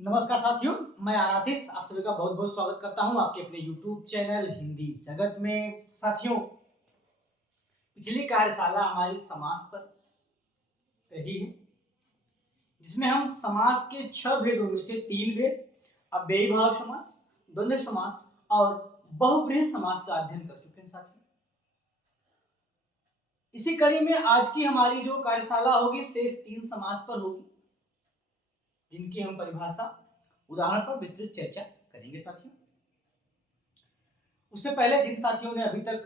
नमस्कार साथियों, मैं आशीष आप सभी का बहुत बहुत स्वागत करता हूं आपके अपने YouTube चैनल हिंदी जगत में। साथियों, पिछली कार्यशाला हमारी समास पर रही है, जिसमें हम समास के 6 भेदों में से 3 भेद अव्ययी भाव समास, द्वंद्व समास और बहुब्रीहि समास का अध्ययन कर चुके हैं। साथियों, इसी कड़ी में आज की हमारी जो कार्यशाला होगी शेष 3 समास पर होगी, जिनकी हम परिभाषा उदाहरण पर विस्तृत चर्चा करेंगे। साथियों, उससे पहले जिन साथियों ने अभी तक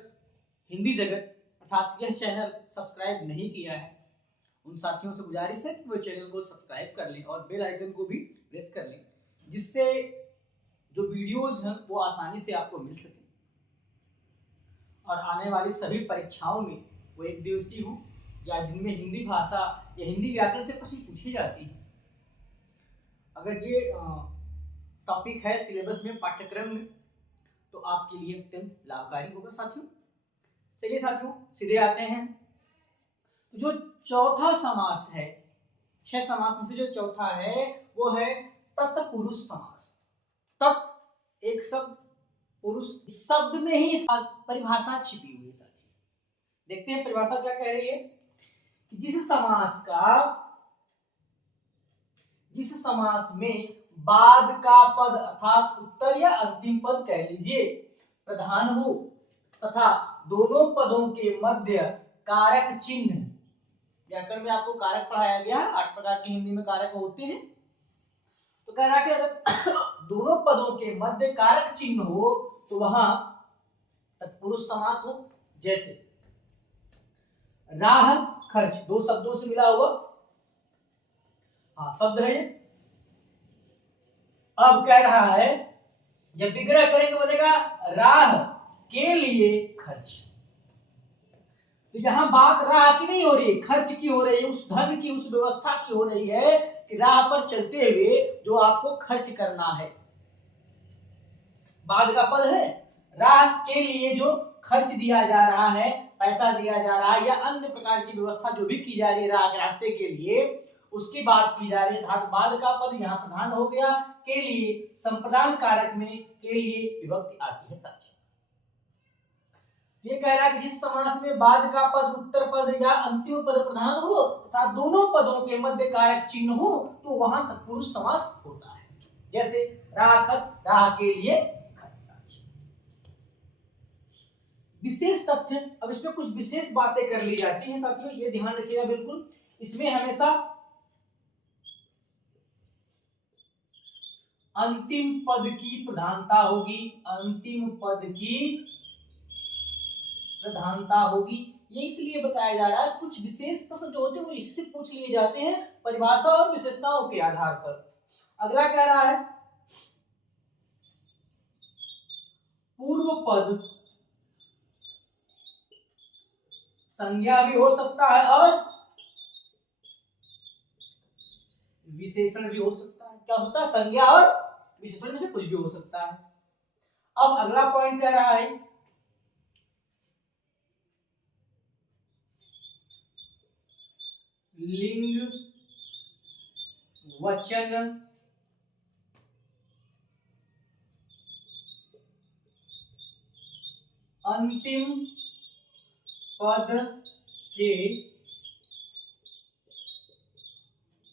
हिंदी जगत अर्थात यह चैनल सब्सक्राइब नहीं किया है, उन साथियों से गुजारिश है कि वो चैनल को सब्सक्राइब कर लें और बेल आइकन को भी प्रेस कर लें, जिससे जो वीडियोज हैं वो आसानी से आपको मिल सके और आने वाली सभी परीक्षाओं में वो एक दिवसीय हो या जिनमें हिंदी भाषा या हिंदी व्याकरण से प्रश्न पूछे जाती है, अगर ये टॉपिक है सिलेबस में, पाठ्यक्रम में, तो आपके लिए अत्यंत लाभकारी होगा। साथियों, चलिए साथियों सीधे आते हैं। जो चौथा समास है, 6 समास में से जो चौथा है वो है तत्पुरुष समास। तत् एक शब्द, पुरुष शब्द में ही परिभाषा छिपी हुई है। साथियों, देखते हैं परिभाषा क्या कह रही है कि जिस समास में बाद का पद अर्थात उत्तर या अंतिम पद कह लीजिए प्रधान हो तथा दोनों पदों के मध्य कारक चिन्ह, व्याकरण में आपको कारक पढ़ाया गया, 8 प्रकार के हिंदी में कारक होते हैं, तो कह रहा है कि अगर दोनों पदों के मध्य कारक चिन्ह हो तो वहां तत्पुरुष समास हो। जैसे राह खर्च, 2 शब्दों से मिला हुआ शब्द है। अब कह रहा है जब विग्रह करेंगे बनेगा राह के लिए खर्च, तो यहां बात राह की नहीं हो रही है, खर्च की हो रही है, उस धन की, उस व्यवस्था की हो रही है कि राह पर चलते हुए जो आपको खर्च करना है। बाद का पद है, राह के लिए जो खर्च दिया जा रहा है, पैसा दिया जा रहा है या अन्य प्रकार की व्यवस्था जो भी की जा रही है राह के रास्ते के लिए, उसकी बात की जा रही है। बाद का पद यहाँ प्रधान हो गया, के लिए संप्रदान कारक में के लिए विभक्ति आती है। साथियों, ये कह रहा है कि जिस समास में बाद का पद उत्तर पद या अंतिम पद प्रधान हो तथा दोनों पदों के मध्य कारक चिन्ह हो तो वहां तत्पुरुष समास होता है। जैसे राह खर्च, राह के लिए खर्च। साथियों, विशेष तथ्य, अब इसमें कुछ विशेष बातें कर ली जाती हैं। साथियों, ये ध्यान रखिएगा बिल्कुल, इसमें हमेशा अंतिम पद की प्रधानता होगी, अंतिम पद की प्रधानता होगी। ये इसलिए बताया जा रहा है कुछ विशेष प्रश्न जो होते हैं वो इससे पूछ लिए जाते हैं परिभाषा और विशेषताओं के आधार पर। अगला कह रहा है पूर्व पद संज्ञा भी हो सकता है और विशेषण भी हो सकता है। क्या होता है? संज्ञा और विशेषण में से कुछ भी हो सकता है। अब अगला पॉइंट कह रहा है लिंग वचन अंतिम पद के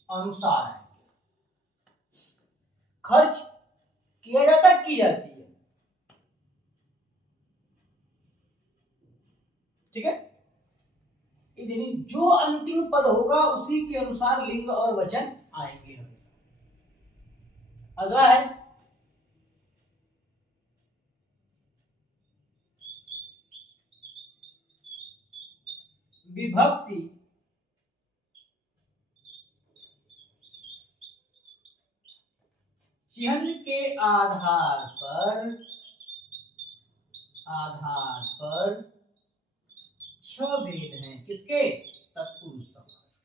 अनुसार है। खर्च किया जाता है, की जाती है, ठीक है, जो अंतिम पद होगा उसी के अनुसार लिंग और वचन आएंगे हमेशा। अगला है विभक्ति चिन्ह के आधार पर 6 भेद हैं। किसके? तत्पुरुष समास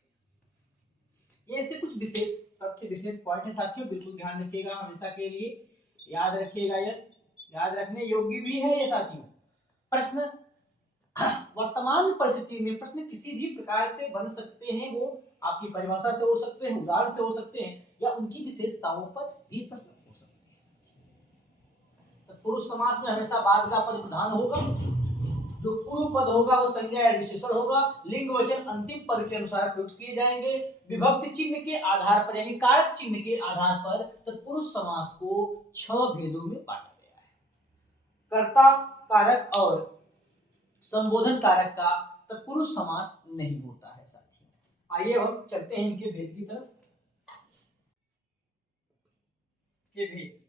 के। ये इससे कुछ विशेष तथ्य, विशेष पॉइंट है। साथियों, बिल्कुल ध्यान रखिएगा, हमेशा के लिए याद रखिएगा, ये याद रखने योग्य भी है। ये साथियों, प्रश्न वर्तमान परिस्थिति में प्रश्न किसी भी प्रकार से बन सकते हैं, वो आपकी परिभाषा से हो सकते हैं, उदाहरण से हो सकते हैं, या उनकी विशेषताओं पर भी प्रश्न हो सकते हैं। तत्पुरुष समास में हमेशा बाद का पद प्रधान होगा, जो पूर्व पद होगा वो संज्ञा या विशेषण होगा, लिंग वचन अंतिम पद के अनुसार प्रयुक्त किए जाएंगे, विभक्ति चिन्ह के आधार पर यानी कारक चिन्ह के आधार पर तत्पुरुष समास को 6 भेदों में बांटा गया है। कर्ता कारक और संबोधन कारक का तत्पुरुष समास नहीं होता है साथियों। आइए हम चलते हैं इनके भेद की तरफ। के भेद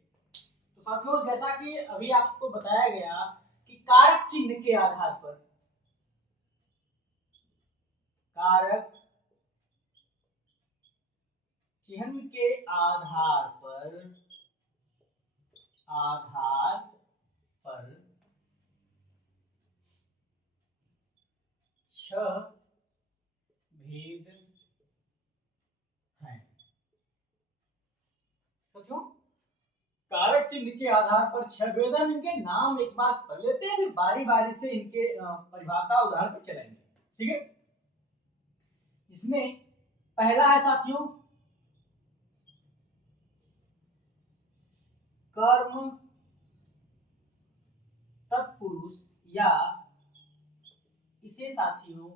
तो साथियों, जैसा कि अभी आपको बताया गया कि कारक चिन्ह के आधार पर, कारक चिन्ह के आधार पर 6 भेद हैं। तो कारक चिन्ह के आधार पर 6 भेद हैं। इनके नाम एक बार पढ़ लेते हैं, बारी बारी से इनके परिभाषा उदाहरण पर चलेंगे, ठीक है। इसमें पहला है साथियों कर्म तत्पुरुष, या इसे साथियों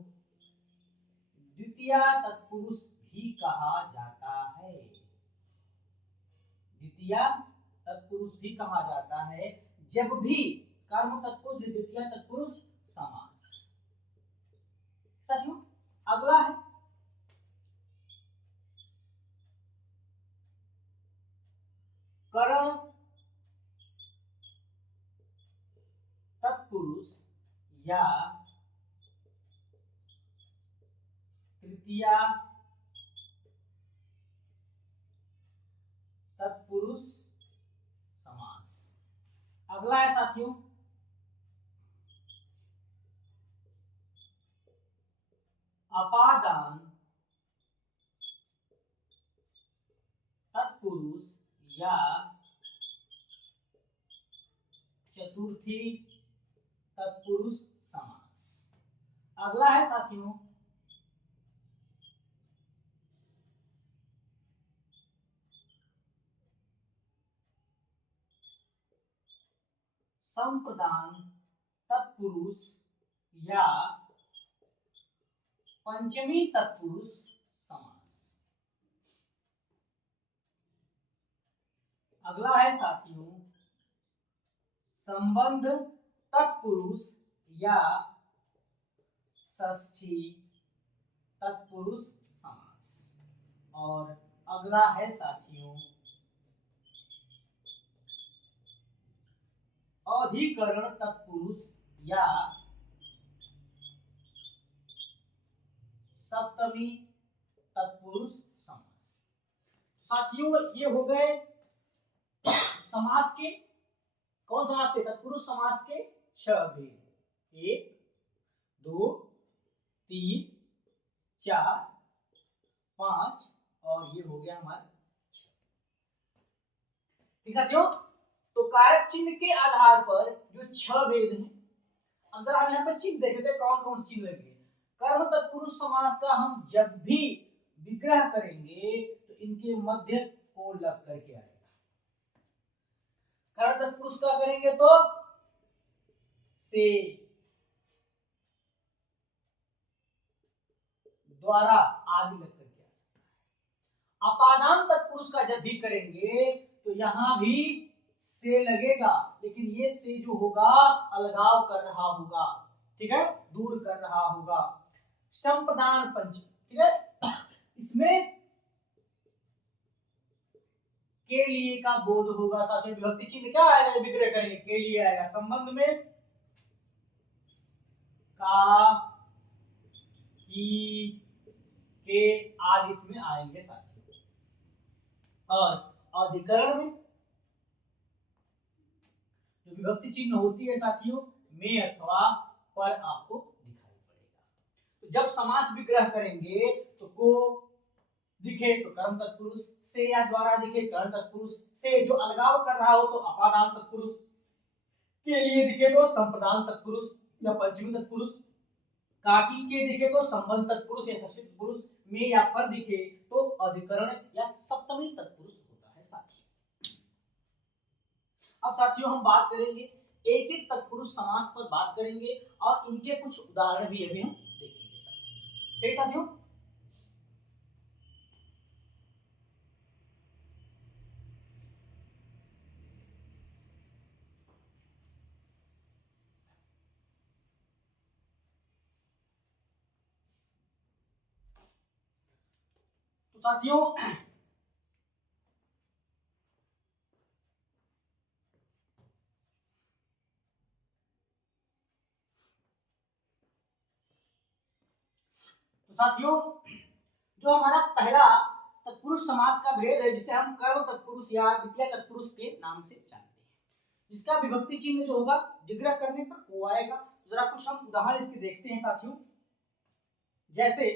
द्वितीय तत्पुरुष भी कहा जाता है। द्वितीय तत्पुरुष भी कहा जाता है जब भी कर्म तत्पुरुष द्वितीय तत्पुरुष समास। साथियों अगला है करण तत्पुरुष या तृतीय तत्पुरुष समास। अगला है साथियों अपादान तत्पुरुष या चतुर्थी तत्पुरुष समास। अगला है साथियों संप्रदान तत्पुरुष या पंचमी तत्पुरुष समास। अगला है साथियों संबंध तत्पुरुष या षष्ठी तत्पुरुष समास। और अगला है साथियों अधिकरण तत्पुरुष या सप्तमी तत्पुरुष समास। साथियों ये हो गए समास के, कौन समास के? तत्पुरुष समास के 6 भेद। 1 2 3 4 5 और ये हो गया हमारा 6। ठीक साथियों, तो कारक चिन्ह के आधार पर जो 6 भेद हैं, अगर हम यहाँ पर चिन्ह देखें तो कौन कौन चिन्ह लगे। कर्म तत्पुरुष समास का हम जब भी विग्रह करेंगे तो इनके मध्य को लग करके आएगा। कर्म तत्पुरुष का करेंगे तो से, द्वारा आदि लग करके आ सकता है। अपादान तत्पुरुष का जब भी करेंगे तो यहां भी से लगेगा, लेकिन ये से जो होगा अलगाव कर रहा होगा, ठीक है, दूर कर रहा होगा। संप्रदान पंच, ठीक है, इसमें के लिए का बोध होगा। साथियों विभक्ति चिन्ह क्या आएगा विग्रह करेंगे? के लिए आएगा। संबंध में का, की, के आदि इसमें आएंगे साथियों। और अधिकरण में जो विभक्ति चिन्ह होती है साथियों में अथवा पर आपको दिखाई पड़ेगा। तो जब समास विग्रह करेंगे तो को दिखे तो कर्म तत्पुरुष, से या द्वारा दिखे कर्म तत्पुरुष, से जो अलगाव कर रहा हो तो अपादान तत्पुरुष, के लिए दिखे तो संप्रदान तत्पुरुष या पंचमी तत्पुरुष, काकी के दिखे तो संबंध तत्पुरुष या षष्ठी तत्पुरुष, में या पर दिखे तो अधिकरण या सप्तमी तत्पुरुष होता है साथियों। अब साथियों हम बात करेंगे एक एक तत्पुरुष समास पर बात करेंगे और इनके कुछ उदाहरण भी अभी हम देखेंगे साथियों। ठीक है साथियों। तो साथियों जो हमारा पहला तत्पुरुष समास का भेद है जिसे हम कर्म तत्पुरुष या द्वितीय तत्पुरुष के नाम से जानते हैं, जिसका विभक्ति चिन्ह जो होगा विग्रह करने पर को आएगा। जरा कुछ हम उदाहरण इसके देखते हैं साथियों। जैसे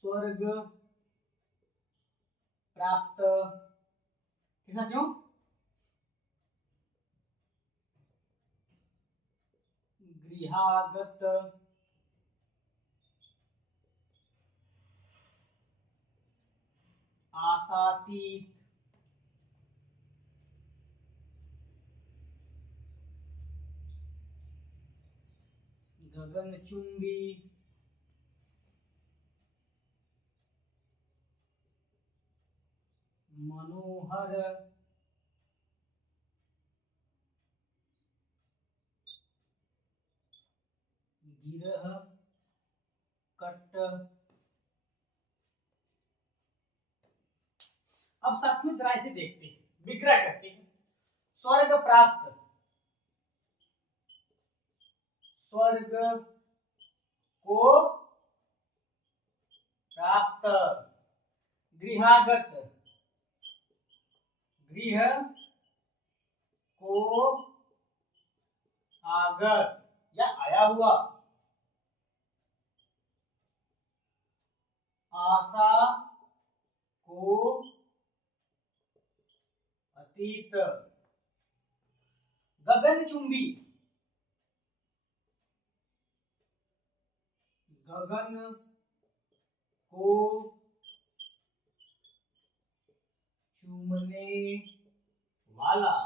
स्वर्ग प्राप्त, ठीक है साथियों, गृहागत, आशातीत, गगनचुंबी, मनोहर, गिरह कट। अब साथियों जरा इसे देखते हैं, विग्रह करते हैं। स्वर्ग प्राप्त, स्वर्ग को प्राप्त, गृहागत, गृह को आगत या आया हुआ, आशा को अतीत, गगनचुंबी, गगन को चूमने वाला,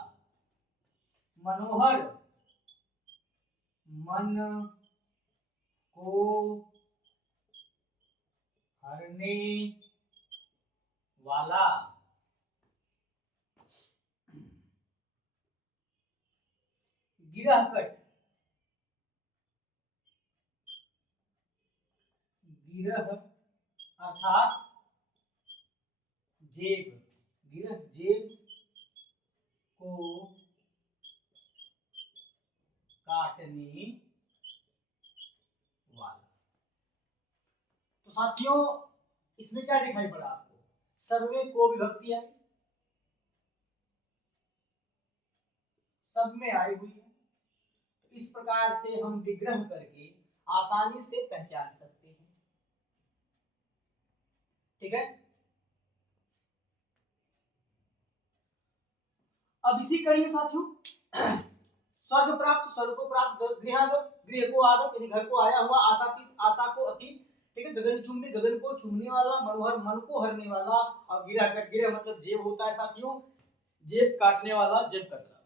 मनोहर, मन को हरने वाला, गिरहकट, गिरह अर्थात जेब, गिरह जेब को काटने वाला। तो साथियों इसमें क्या दिखाई पड़ा आपको, सब में को विभक्ति आई, सब में आई हुई है। तो इस प्रकार से हम विग्रह करके आसानी से पहचान सकते हैं। ठीक है। अब इसी कड़ी में साथियों स्वर्ग प्राप्त, स्वर्ग को प्राप्त, गृहागत, गृह को आगत यानी घर को आया हुआ, आशातीत, आशा को अतीत, ठीक है, गगनचुंबी, गगन को चूमने वाला, मनोहर, मन को हरने वाला, और गिरहकट, गिरह मतलब जेब होता है साथियों, जेब काटने वाला, जेब कतरा।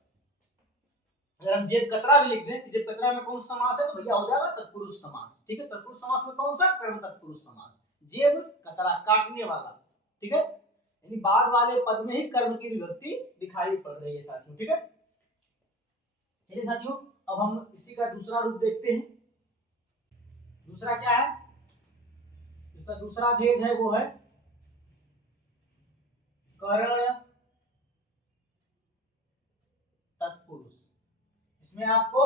अगर हम जेब कतरा भी लिख दें कि जेब कतरा में कौन सा समास है तो भैया हो जाएगा तत्पुरुष समास। ठीक है, तत्पुरुष समास में कौन सा, कर्म तत्पुरुष समास, जेब कतरा काटने वाला। ठीक है, यानी बाद वाले पद में ही कर्म की विभक्ति दिखाई पड़ रही है साथियों। ठीक है, चलिए साथियों अब हम इसी का दूसरा रूप देखते हैं। दूसरा क्या है, इसका दूसरा भेद है वो है करण तत्पुरुष। इसमें आपको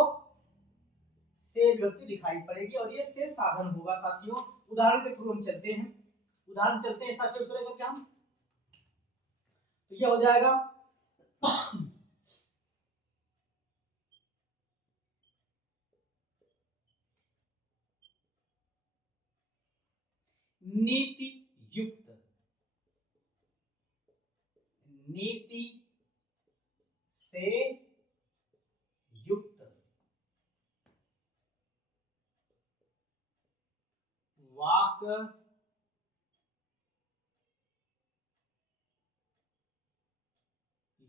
से विभक्ति दिखाई पड़ेगी और ये से साधन होगा साथियों। उदाहरण के थ्रू हम चलते हैं, उदाहरण चलते हैं साथियों उसको लेकर के हम। तो ये हो जाएगा नीति युक्त, नीति से युक्त, वाक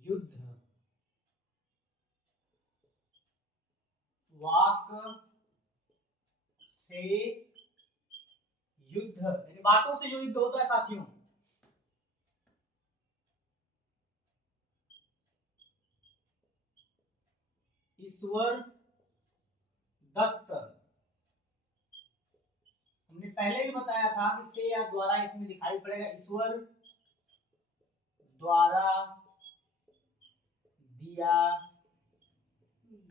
युद्ध, वाक से युद्ध, यानी बातों से जो युद्ध होता है साथियों। ईश्वर दत्त, हमने पहले भी बताया था कि से या द्वारा इसमें दिखाई पड़ेगा। ईश्वर द्वारा दिया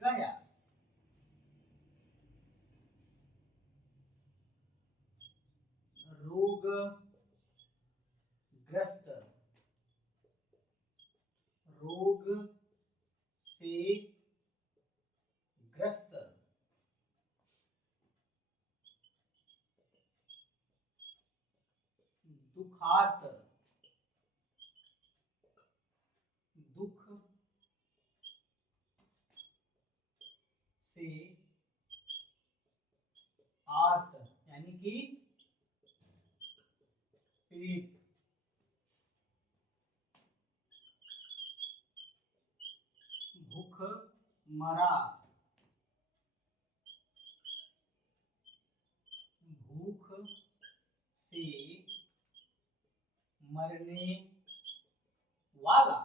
गया। रोग ग्रस्त, रोग से ग्रस्त। दुखार्त, दुख से आर्त, यानी कि पीड़ित। भूख मरा, भूख से मरने वाला।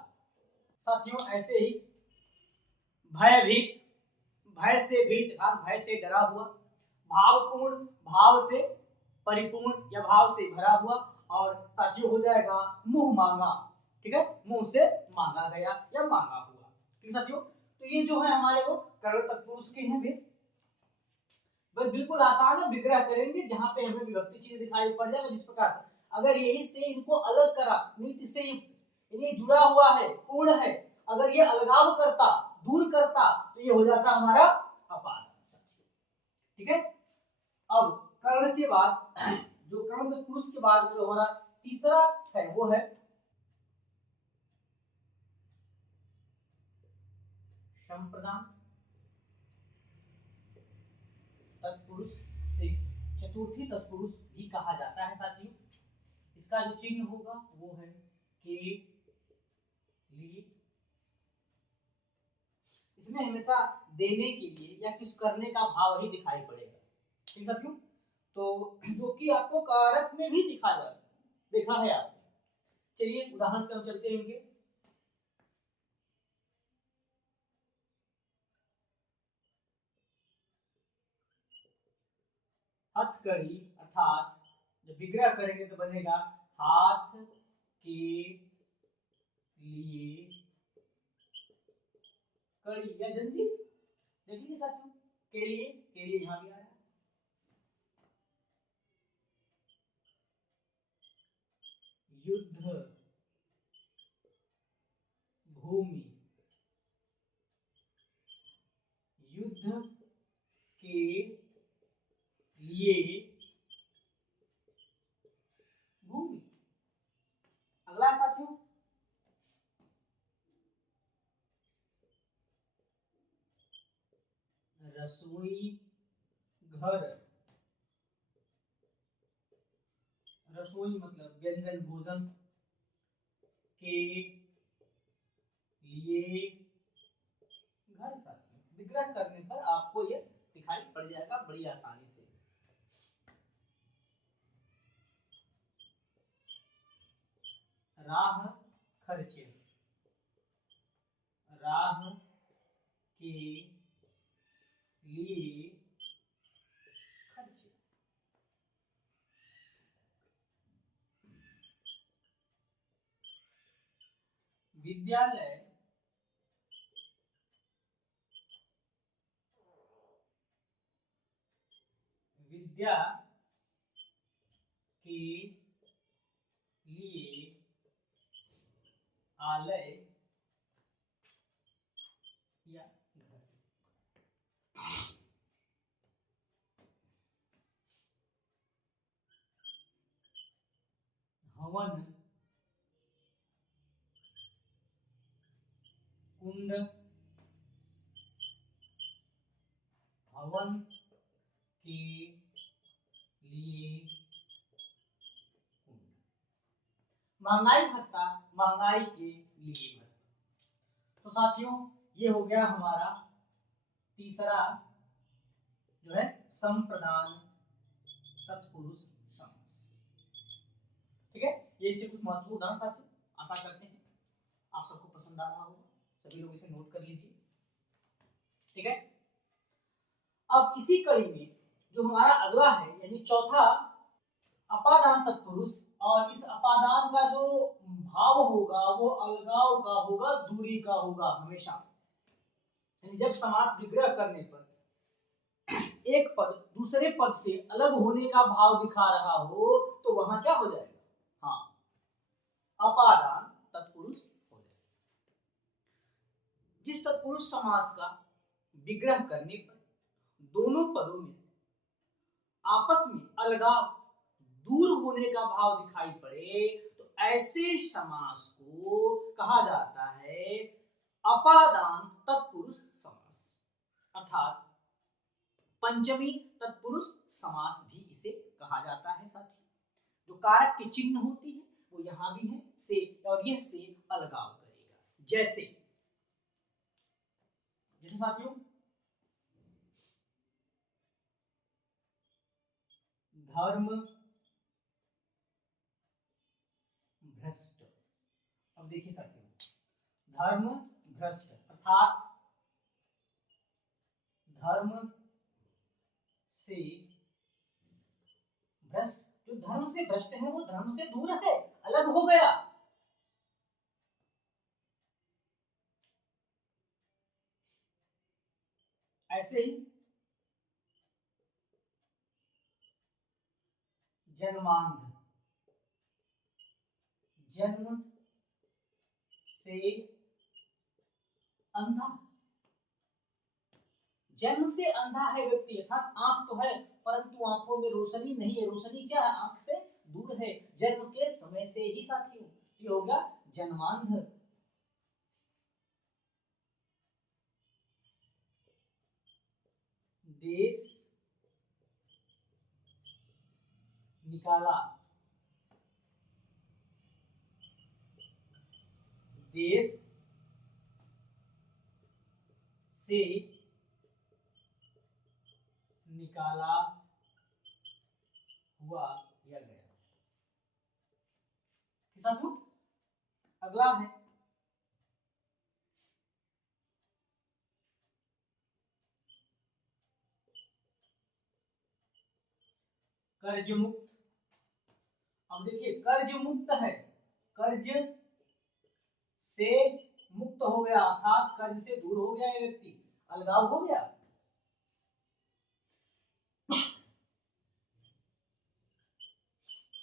साथियों ऐसे ही भयभीत, भय से भीत अर्थात भय से डरा हुआ, भावपूर्ण भाव से परिपूर्ण या भाव से भरा हुआ, और साथियों हो जाएगा मुंह मांगा। ठीक है, मुंह से मांगा गया या मांगा हुआ। ठीक साथियों, तो ये जो है हमारे वो करण तत्पुरुष के हैं। बस बिल्कुल आसान है, विग्रह करेंगे जहां पे हमें विभक्ति चिन्ह दिखाई पड़ जाएगा। जिस प्रकार अगर यही से इनको अलग करा, नीति से युक्त, ये जुड़ा हुआ है, पूर्ण है, अगर ये अलगाव करता, दूर करता, तो ये हो जाता हमारा अपाद। ठीक है, अब कर्ण के बाद जो कर्ण पुरुष के बाद जो हमारा तीसरा है वो है संप्रदान। तत्पुरुष से चतुर्थी तत्पुरुष भी कहा जाता है साथियों। इसका जो चिन्ह होगा वो है के लिए। इसमें हमेशा देने के लिए या कुछ करने का भाव ही दिखाई पड़ेगा। ठीक साथियों, तो जो कि आपको कारक में भी देखा है आपने। चलिए उदाहरण पे हम चलते हैं इनके। हथकड़ी अर्थात जब विग्रह करेंगे तो बनेगा हाथ के लिए कड़ी या जंजीर। देखिए साथियों, के लिए यहां भी आया। युद्ध भूमि, युद्ध के लिए भूमि। अगला साथियों रसोई घर। रसोई मतलब व्यंजन भोजन के लिए घर। साथियों विग्रह करने पर आपको ये दिखाई पड़ जाएगा बड़ी आसानी से। राह खर्चे, राह के लिए खर्चे। विद्यालय विद्या के लिए आलय या घर। हवन कुंड, हवन के लिए महंगाई भत्ता महंगाई के लिए भत्ता। तो साथियों ये हो गया हमारा तीसरा जो है संप्रदान तत्पुरुष समास। ठीक है, ये इसके कुछ महत्वपूर्ण उदाहरण साथियों, आशा करते हैं आप सबको पसंद आ रहा होगा, सभी लोग इसे नोट कर लीजिए। ठीक है, अब इसी कड़ी में जो हमारा अगला है यानी चौथा अपादान तत्पुरुष, और इस अपादान का जो भाव होगा वो अलगाव का होगा, दूरी का होगा हमेशा। यानी जब समास विग्रह करने पर एक पद दूसरे पद से अलग होने का भाव दिखा रहा हो तो वहां क्या हो जाएगा, हाँ अपादान तत्पुरुष हो जाएगा। जिस तत्पुरुष समास का विग्रह करने पर दोनों पदों में आपस में अलगाव दूर होने का भाव दिखाई पड़े तो ऐसे समास को कहा जाता है अपादान तत्पुरुष समास, अर्थात पंचमी तत्पुरुष समास भी इसे कहा जाता है साथी। जो कारक के चिन्ह होती है वो यहां भी है से, और यह से अलगाव करेगा। जैसे साथियों धर्म भ्रष्ट। अब देखिए साथियों धर्म भ्रष्ट अर्थात धर्म से भ्रष्ट, जो धर्म से भ्रष्ट है वो धर्म से दूर है, अलग हो गया। ऐसे ही जन्मांध, जन्म से अंधा, जन्म से अंधा है व्यक्ति, अर्थात आंख तो है परंतु आंखों में रोशनी नहीं है। रोशनी क्या है, आंख से दूर है, जन्म के समय से ही साथियों। ये हो गया जन्मांध। देश निकाला, देश से निकाला हुआ या गया। साथियों अगला है कर्ज मुक्त। अब देखिए कर्ज मुक्त है, कर्ज से मुक्त हो गया अर्थात कर्ज से दूर हो गया ये व्यक्ति, अलगाव हो गया।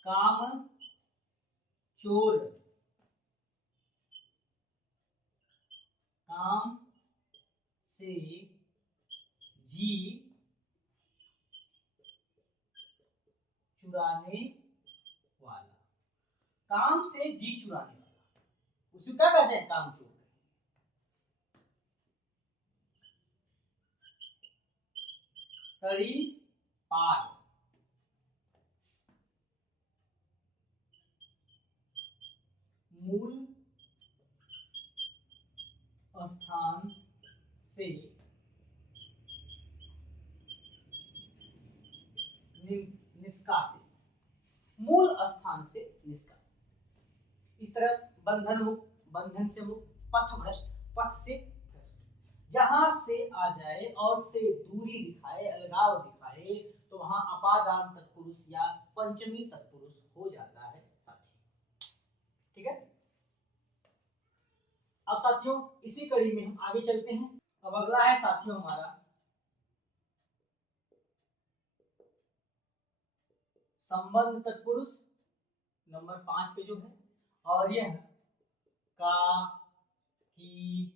काम चोर, काम से जी चुराने वाला, काम से जी चुराने वाला उसे क्या कहते हैं, काम चोर। तड़ी पार, मूल स्थान से निष्कासित, मूल स्थान से निष्कासित। इस तरह बंधन मुक्त, बंधन से मुक्त, पथ भ्रष्ट, पथ से भ्रष्ट, जहां से आ जाए और से दूरी दिखाए, अलगाव दिखाए तो वहां अपादान तत्पुरुष या पंचमी तत्पुरुष हो जाता है साथी। ठीक है, अब साथियों इसी कड़ी में हम आगे चलते हैं। अब अगला है साथियों हमारा संबंध तत्पुरुष नंबर 5 पे जो है, और यह का की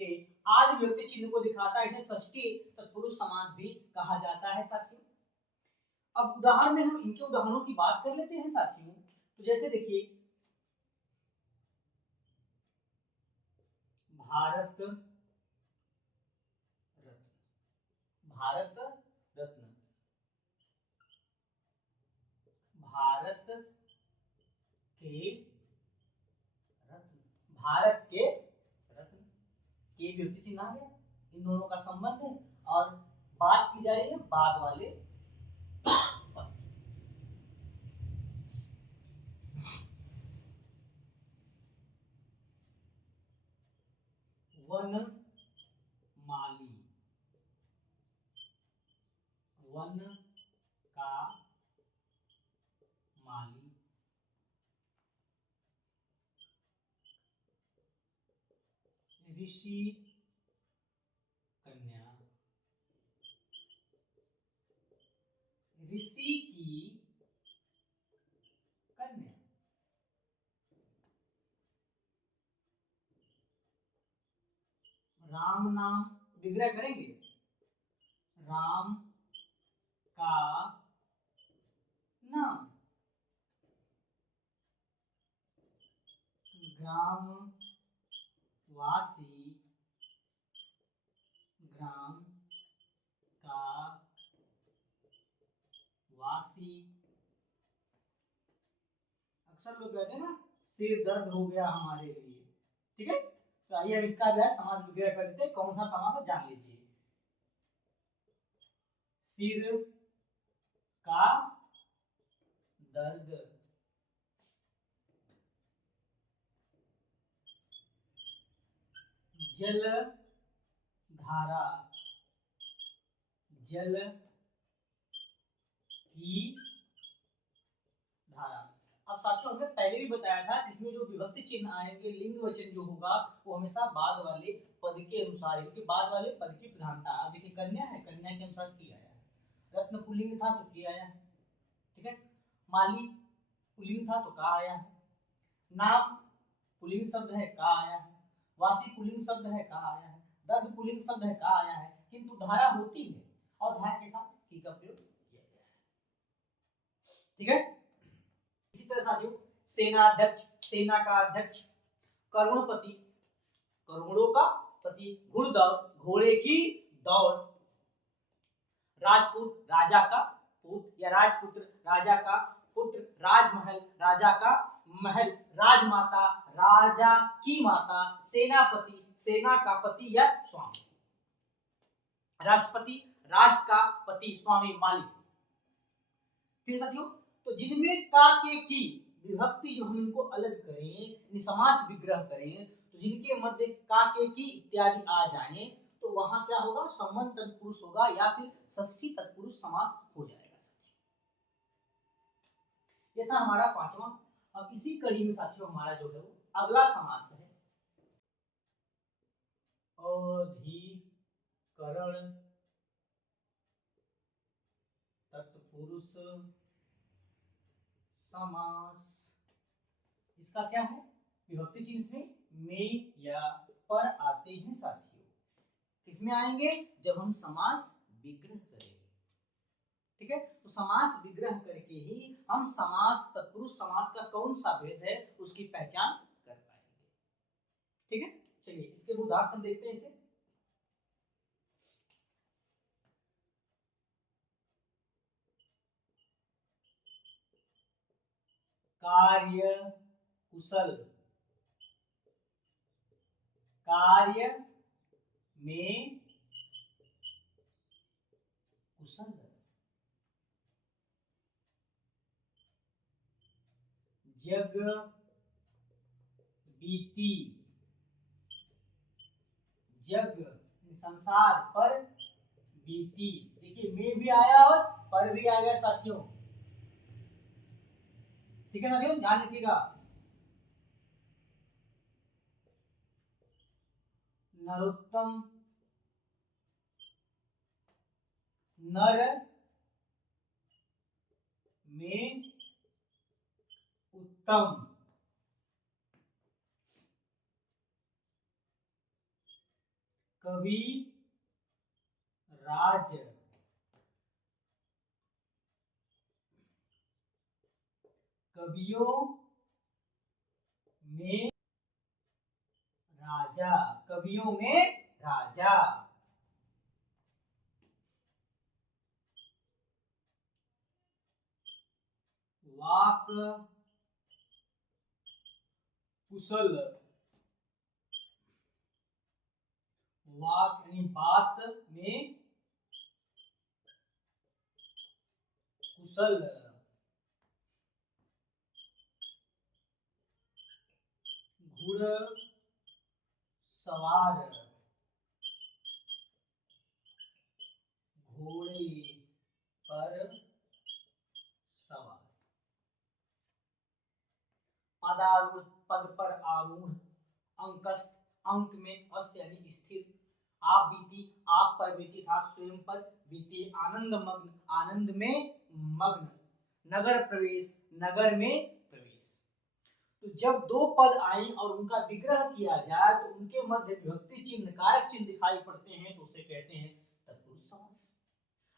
के आदि विभक्ति चिन्ह को दिखाता है। इसे षष्ठी तत्पुरुष समास भी कहा जाता है साथियों। अब उदाहरण में हम इनके उदाहरणों की बात कर लेते हैं साथियों। तो जैसे देखिए भारत रत्न, भारत रत्न, भारत के भारत के रत्न। के विभक्ति चिन्ह आ गया, इन दोनों का संबंध है। और बात की जा रही है बाद वाले वन माली, वन का माली, ऋषि कन्या, ऋषि की कन्या, राम नाम विग्रह करेंगे, राम का नाम, ग्राम वासी, ग्राम का वासी। अक्सर लोग कहते हैं ना सिर दर्द हो गया हमारे लिए, ठीक है। तो आइए अब इसका जो है समास विग्रह कर देते हैं, कौन सा समास है जान लीजिए। सिर का दर्द, जल धारा, जल की धारा। अब साथियों हमने पहले भी बताया था इसमें जो विभक्ति चिन्ह आएंगे, लिंग वचन जो होगा वो हमेशा बाद वाले पद के अनुसार, क्योंकि बाद वाले पद की प्रधानता। अब देखिए कन्या है, कन्या के अनुसार की आया, रत्न पुल्लिंग था तो की आया, ठीक है। माली पुल्लिंग था तो का आया है, नाम पुल्लिंग शब्द है का आया है, वासी पुल्लिंग शब्द है का आया है, दर्द पुल्लिंग शब्द है का आया है, किंतु धारा होती है और धारा के साथ की का प्रयोग किया गया है, ठीक है। इसी तरह साथियों सेनाध्यक्ष, सेना का अध्यक्ष, करुणपति, करोड़ों का पति, घुड़दौड़, घोड़े की दौड़, राजपूत, राजा का पुत्र या राजपुत्र, राजा का पुत्र, राजमहल, राजा का महल, राजमाता, राजा की माता, सेनापति, सेना का पति या स्वामी, राष्ट्रपति, राष्ट्र का पति, स्वामी, मालिक। फिर साथियों तो जिनमें का के की विभक्ति जो हम इनको अलग करें, समास विग्रह करें, तो जिनके मध्य का के की इत्यादि आ जाएं तो वहां क्या होगा, संबंध तत्पुरुष होगा या फिर षष्ठी तत्पुरुष समास हो जाएगा साथियों। ये था हमारा पांचवा। अब इसी कड़ी में साथियों हमारा जो है वो अगला समास है अधिकरण तत्पुरुष समास। इसका क्या है, विभक्ति चिन्ह इसमें में या पर आते हैं साथियों। किसमें आएंगे, जब हम समास विग्रह करेंगे, ठीक है। तो समास विग्रह करके ही हम समास तत्पुरुष समास का कौन सा भेद है उसकी पहचान कर पाएंगे, ठीक है। चलिए इसके उदाहरण देखते हैं इसे। कार्य कुशल, कार्य में कुशल, जग बीती, जग संसार पर बीती। देखिए में भी आया और पर भी आ गया साथियों, ठीक है साथियों, ध्यान रखिएगा। नरोत्तम, नर में उत्तम, कवि राज, कवियों में राजा, कवियों में राजा, वाक कुशल, वाक यानी बात में कुशल, घुड़सवार, घोड़े पर सवार, पदारूढ़ पद पर आरूढ़, अंकस्त अंक में, अस्त यानी स्थिर, आप बीती आप पर बीती था, स्वयं पर बीती, आनंद मग्न आनंद में मग्न, नगर प्रवेश नगर में प्रवेश। तो जब दो पद आए और उनका विग्रह किया जाए तो उनके मध्य विभक्ति चिन्ह कारक चिन्ह दिखाई पड़ते हैं तो उसे कहते हैं तत्पुरुष समास।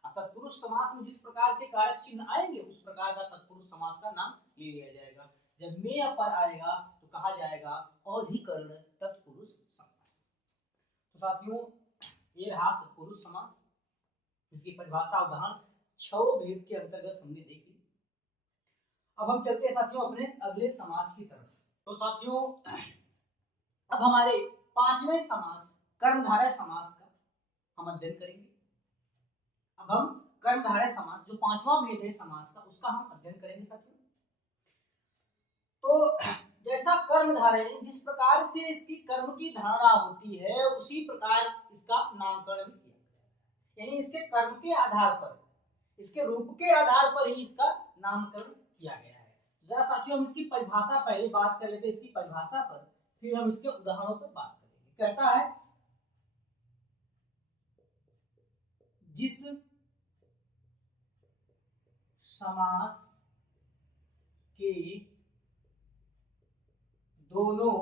अब तत्पुरुष समास में जिस प्रकार के कारक चिन्ह आएंगे उस प्रकार का तत्पुरुष समास का नाम ले लिया जाएगा। जब में पर आएगा तो कहा जाएगा अधिकरण तत्पुरुष समास। तो साथियों ये रहा तत्पुरुष समास, जिसकी परिभाषा उदाहरण 6 भेद के अंतर्गत हमने देखी। अब हम चलते हैं साथियों अपने अगले समास की तरफ। तो साथियों अब हमारे 5वें समास कर्मधारय समास का हम अध्ययन करेंगे। अब हम कर्मधारय समास जो 5वां भेद है समास का उसका हम अध्ययन करेंगे साथियों। तो जैसा कर्मधारय जिस प्रकार से इसकी कर्म की धारणा होती है उसी प्रकार इसका नामकरण भी किया गया है, यानी इसके कर्म के आधार पर, इसके रूप के आधार पर ही इसका नामकरण किया गया है। जरा साथियों हम इसकी परिभाषा पहले बात कर लेते हैं, इसकी परिभाषा पर, फिर हम इसके उदाहरणों पर बात करेंगे। कहता है जिस समास के दोनों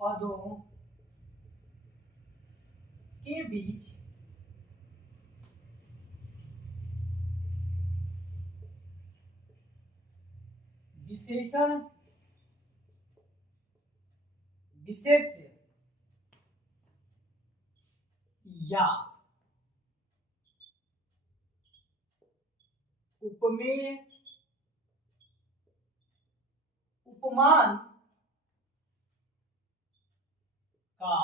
पदों के बीच विशेषण विशेष्य या उपमेय उपमान का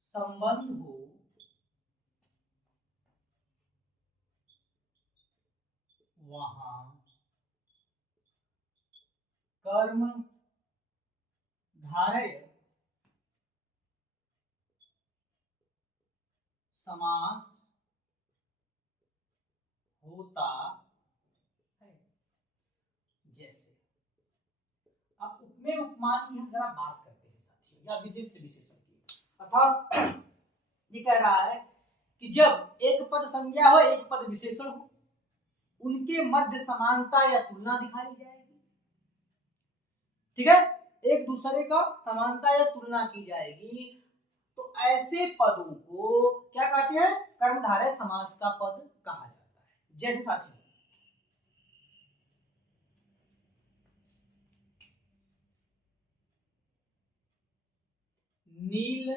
संबंध हो वहां कर्मधारय समास होता है। जैसे अब उपमेय उपमान की हम जरा बात करते हैं साथियों, या विशेष विशेषण की। अर्थात ये कह रहा है कि जब एक पद संज्ञा हो एक पद विशेषण हो उनके मध्य समानता या तुलना दिखाई जाएगी। ठीक है, एक दूसरे का समानता या तुलना की जाएगी तो ऐसे पदों को क्या कहते हैं, कर्मधारय समास का पद कहा जाता है। जैसे साथियों नील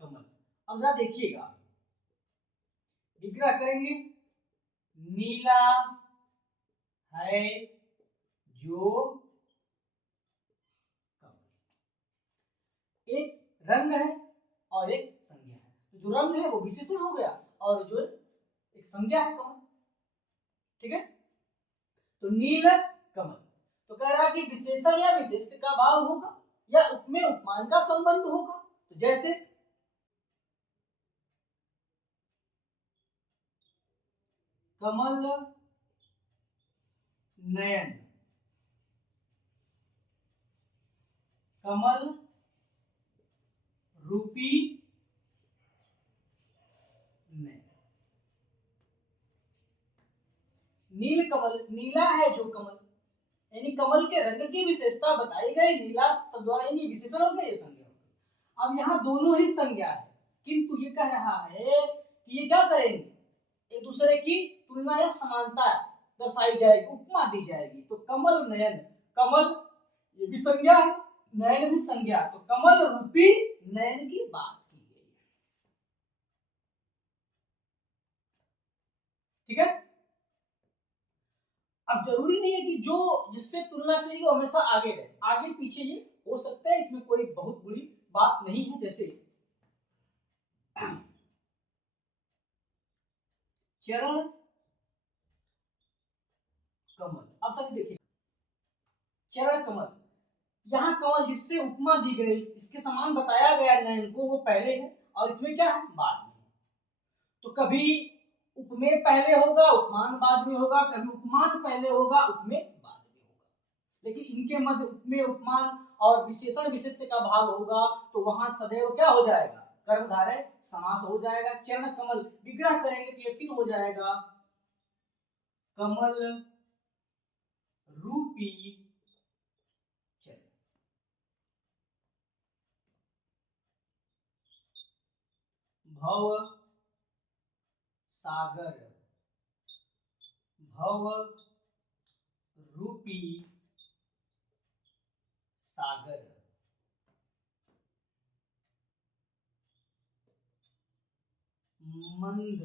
कमल। अब जरा देखिएगा, विग्रह करेंगे, नीला है जो कमल, एक रंग है और एक संज्ञा है। तो जो रंग है वो विशेषण हो गया और जो एक संज्ञा है कमल। ठीक है, तो नील कमल, तो कह रहा है कि विशेषण या विशेष्य का भाव होगा या उपमेय उपमान का संबंध होगा। तो जैसे कमल नयन, कमल रूपी नयन। नील कमल, नीला है जो कमल, यानी कमल के रंग की विशेषता बताई गई नीला शब्द द्वारा, यानी विशेषण हो गया, ये संज्ञा हो गई। अब यहाँ दोनों ही संज्ञा है किंतु ये कह रहा है कि ये क्या करेंगे, एक दूसरे की तुलना या समानता दर्शाई जाएगी, उपमा दी जाएगी। तो कमल नयन, कमल ये भी संज्ञा है, नयन भी संज्ञा, तो कमल रूपी नयन की बात की गई है। ठीक है, अब जरूरी नहीं है कि जो जिससे तुलना करेगी वो हमेशा आगे रहे, आगे पीछे ये हो सकता है, इसमें कोई बहुत बुरी बात नहीं है। जैसे चरण कमल, अब सब देखिए चरण कमल, यहाँ कमल जिससे उपमा दी गई, इसके समान बताया गया नयन को, वो पहले है और इसमें क्या है बाद में। तो कभी उपमेय पहले होगा उपमान बाद में होगा, कभी उपमान पहले होगा उपमेय बाद में होगा, लेकिन इनके मध्य उपमेय उपमान और विशेषण विशेष्य का भाव होगा तो वहां सदैव क्या हो जाएगा, कर्मधारय समास हो जाएगा। चरण कमल विग्रह करेंगे तो ये फिर हो जाएगा कमल रूपी चरण। भव सागर, भव रूपी सागर, मंद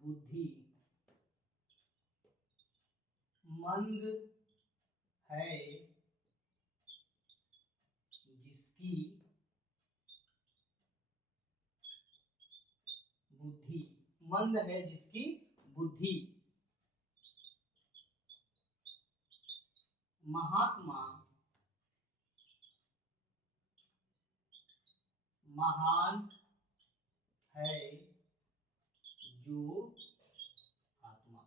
बुद्धि, मंद है जिसकी बुद्धि, मंद है जिसकी बुद्धि, महात्मा महान है जो आत्मा।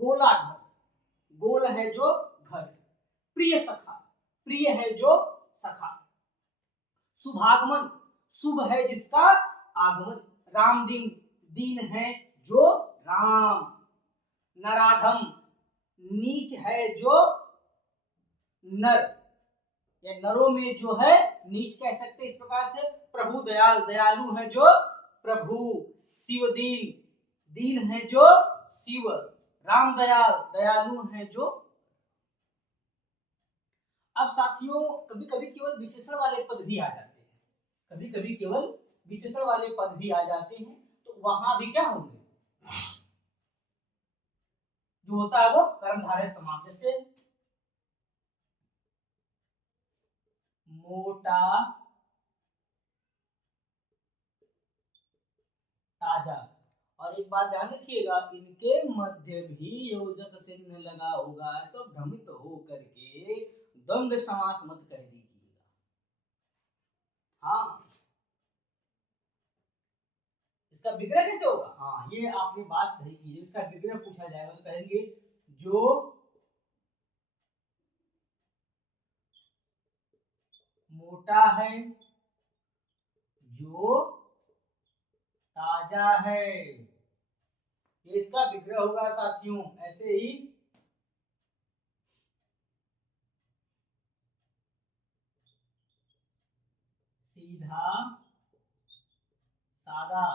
गोला घर, गोल है जो घर, प्रिय सखा, प्रिय है जो सखा, शुभागमन, शुभ है जिसका आगमन, राम दीन, दीन है जो राम, नराधम, नीच है जो नर, या नरों में जो है नीच कह सकते इस प्रकार से। प्रभु दयाल, दयालु है जो प्रभु, शिव दीन, दीन है जो शिव, राम दयाल, दयालु है जो। अब साथियों कभी कभी केवल विशेषण वाले पद भी आ जाते हैं, कभी कभी केवल विशेषण वाले पद भी आ जाते हैं, तो वहां भी क्या होंगे, जो होता है वो कर्मधारय समास। जैसे मोटा ताजा, और एक बात ध्यान रखिएगा, इनके मध्य भी योजक चिन्ह लगा होगा तो भ्रमित हो करके द्वंद्व समास मत कह दीजिएगा। हाँ, इसका विग्रह कैसे होगा, हाँ ये आपने बात सही की, इसका विग्रह पूछा जाएगा तो कहेंगे जो मोटा है, जो ताजा है, ये इसका विग्रह होगा साथियों। ऐसे ही सीधा सादा,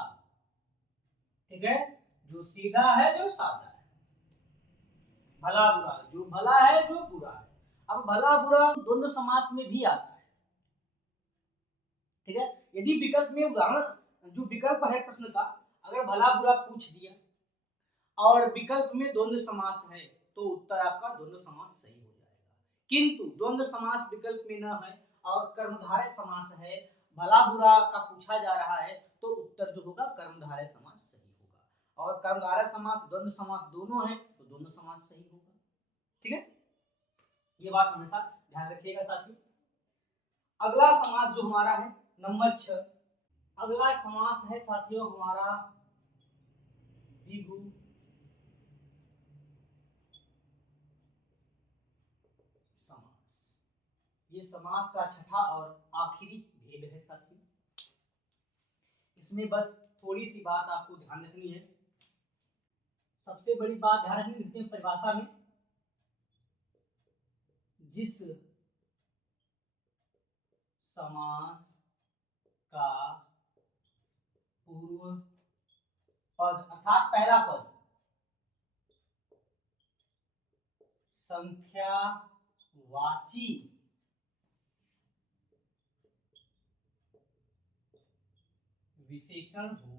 ठीक है, जो सीधा है जो सादा है, भला बुरा, जो भला है जो बुरा है। अब भला बुरा द्वंद्व समास में भी आता है, ठीक है। यदि विकल्प में उदाहरण जो विकल्प है प्रश्न का, अगर भला बुरा पूछ दिया और विकल्प में द्वंद्व समास है तो उत्तर आपका द्वंद्व समास सही हो जाएगा। किंतु द्वंद्व समास विकल्प में न है और कर्मधारय समास है, भला बुरा का पूछा जा रहा है, तो उत्तर जो होगा कर्मधारय समास सही होगा, और कर्मधारय समास द्वंद्व समास दोनों है तो दोनों समास सही होगा, ठीक है। ये बात हमेशा ध्यान रखिएगा साथियों। अगला समास जो हमारा है नंबर 6, अगला समास है साथियों हमारा द्विगु समास। ये समास का छठा और आखिरी भेद है साथियों। इसमें बस थोड़ी सी बात आपको ध्यान रखनी है, सबसे बड़ी बात ध्यान रखनी है परिभाषा में, जिस समास का पूर्व पद अर्थात पहला पद संख्यावाची विशेषण हो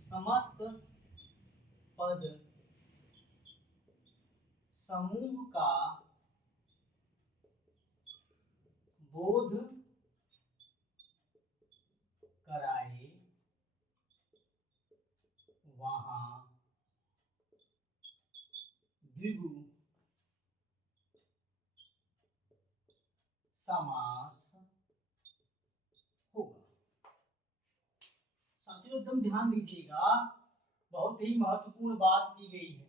समस्त पद समूह का बोध कराए वहां द्विगु समास होगा। साथियों एकदम ध्यान दीजिएगा, बहुत ही महत्वपूर्ण बात की गई है।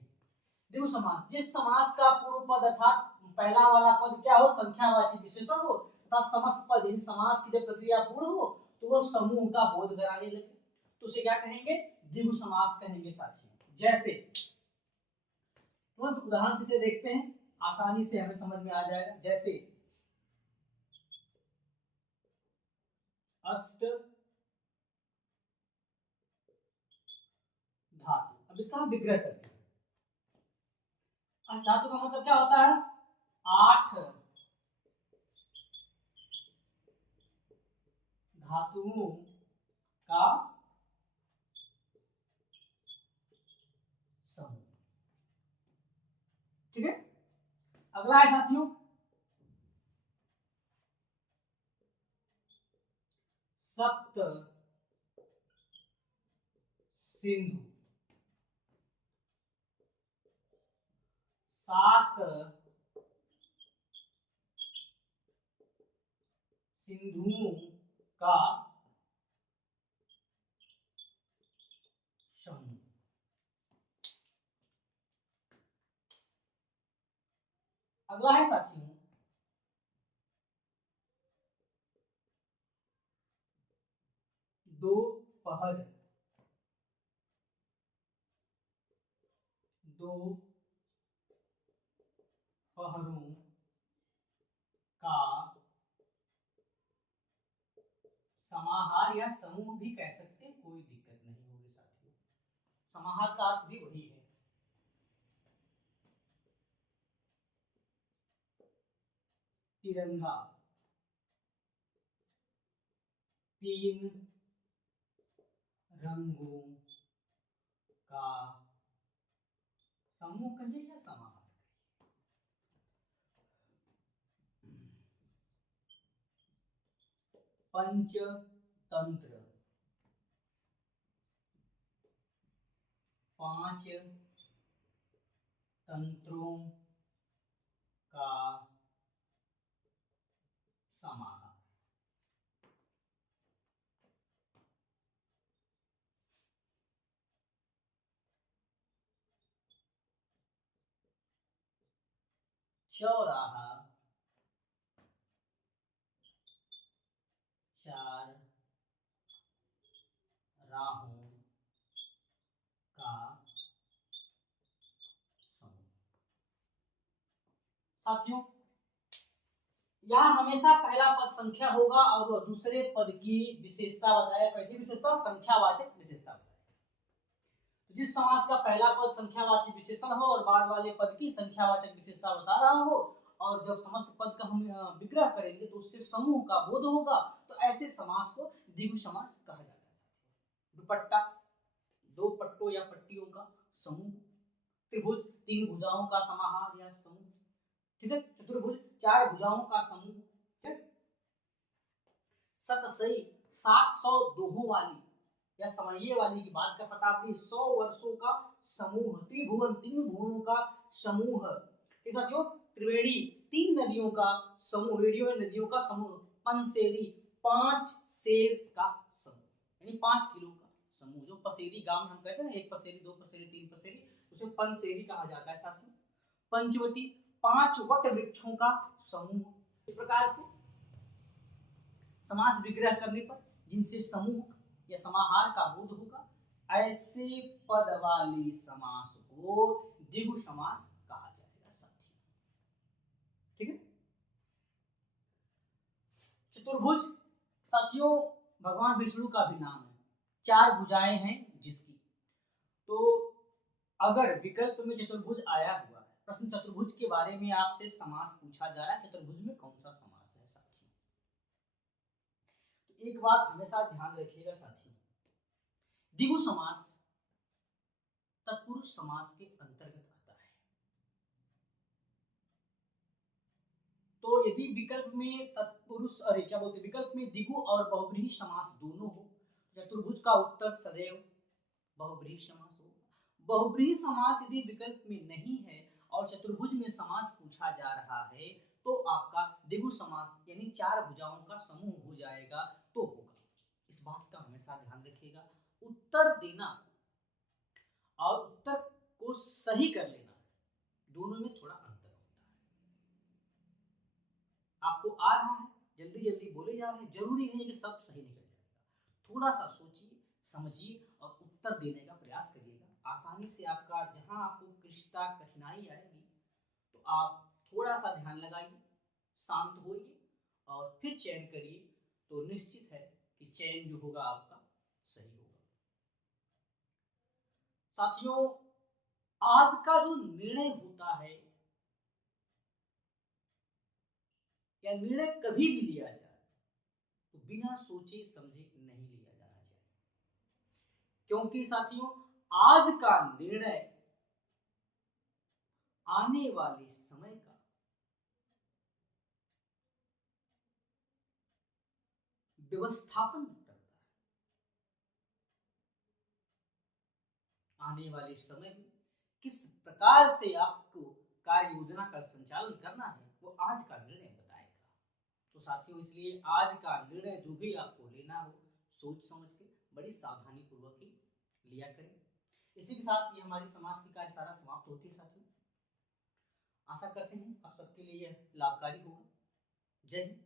द्विगु समास, जिस समास का पूर्व पद अर्थात पहला वाला पद क्या हो, संख्यावाची विशेषण हो, तथा समस्त पद यानी समास की जब प्रक्रिया पूर्ण हो तो वो समूह का बोध कराने लगे, तो उसे क्या कहेंगे, द्विगु समास कहेंगे साथियों। जैसे तुरंत उदाहरण से इसे देखते हैं, आसानी से हमें समझ में आ जाएगा। जैसे अष्ट धातु, अब इसका हम विग्रह करते हैं। अष्ट धातु का मतलब क्या होता है, 8 धातुओं का समूह। ठीक है, अगला है साथियों सप्त सिंधु, 7 सिंधुओं का समूह। अगला है साथियों दो पहर, 2 पहरों का समाहार या समूह भी कह सकते हैं, कोई दिक्कत नहीं होगी साथियों, समाहार का अर्थ भी वही है। तिरंगा, 3 रंगों का समूह कहिए या समाहार। पंचतंत्र, 5 तंत्रों का समाहार। चौराहा, 4 राहों का समूह। साथियों यहाँ हमेशा पहला पद संख्या होगा और वह दूसरे पद की विशेषता बताया। कैसी विशेषता, संख्यावाचक विशेषता बताया। तो जिस समास का पहला पद संख्यावाचक विशेषण हो और बाद वाले पद की संख्यावाचक विशेषता बता रहा हो, और जब समस्त पद का हम विग्रह करेंगे तो उससे समूह का बोध होगा, तो ऐसे समास को द्विगु समास कहा जाता है। दुपट्टा, 2 पट्टों या पट्टियों का समूह। त्रिभुज, 3 भुजाओं का समाहार या समूह। ठीक है, चतुर्भुज, 4 भुजाओं का समूह। ठीक, सतसई, 700 दोहों वाली या समये वाली की बात का शताब्दी, 100 वर्षों का समूह। त्रिभुवन, 3 भुवनों का समूह। ठीक साथियों, त्रिवेणी, 3 नदियों का समूह, नदियों का समूह। पंसेरी, 5 शेर का समूह यानी 5 किलो का समूह। जो पसेरी गांव में हम कहते हैं ना, 1 पसेरी, 2 पसेरी, 3 पसेरी, उसे पंसेरी कहा जाता है साथियों। पंचवटी, 5 वट वृक्षों का समूह। इस प्रकार से समास विग्रह करने पर जिनसे समूह या समाहार का बोध होगा, ऐसे पद वाली समास को द्विगु समास कहा जाएगा साथियों। ठीक है, चतुर्भुज साथियों भगवान विष्णु का भी नाम है, 4 भुजाएं हैं जिसकी। तो अगर विकल्प में चतुर्भुज आया हुआ है, प्रश्न चतुर्भुज के बारे में आपसे समास पूछा जा रहा है, चतुर्भुज में कौन सा समास है साथियों। तो एक बात हमेशा ध्यान रखिएगा साथियों, द्विगु समास तत्पुरुष समास के अंतर्गत आता है। तो यदि विकल्प में तत्पुरुष अरे क्या बोलते विकल्प में द्विगु और बहुब्रीहि समास दोनों हो, चतुर्भुज का उत्तर सदैव बहुब्रीहि समास हो। बहुब्रीहि समास यदि विकल्प में नहीं है और चतुर्भुज में समास पूछा जा रहा है तो आपका द्विगु समास यानी चार भुजाओं का समूह हो जाएगा तो होगा। इस बात का हमेशा ध्यान रखिएगा। उत्तर देना और उत्तर को सही कर लेना दोनों में थोड़ा अंतर होता है। आपको आ रहा है, जल्दी जल्दी बोले जा रहे हैं, जरूरी नहीं है कि सब सही निकल जाएगा। थोड़ा सा सोचिए, समझिए और उत्तर देने का प्रयास करिएगा। आसानी से आपका जहां आपको क्लिष्टता कठिनाई आएगी तो आप थोड़ा सा ध्यान लगाइए, शांत होइए और फिर चयन करिए, तो निश्चित है कि चयन जो होगा आपका सही होगा। साथियों, आज का जो निर्णय होता है या निर्णय कभी भी लिया जाए तो बिना सोचे समझे नहीं लिया जाना चाहिए, क्योंकि साथियों आज का निर्णय आने वाले समय का व्यवस्थापन करता है। आने वाले समय में किस प्रकार से आपको कार्य योजना का संचालन करना है वो आज का निर्णय बताएगा। तो साथियों, इसलिए आज का निर्णय जो भी आपको लेना हो सोच समझ के बड़ी सावधानी पूर्वक ही लिया करें। इसी के साथ ये हमारी समाज की कार्यशाला समाप्त होती है। साथियों, आशा करते हैं आप सबके लिए यह लाभकारी होगा। जय हिंद।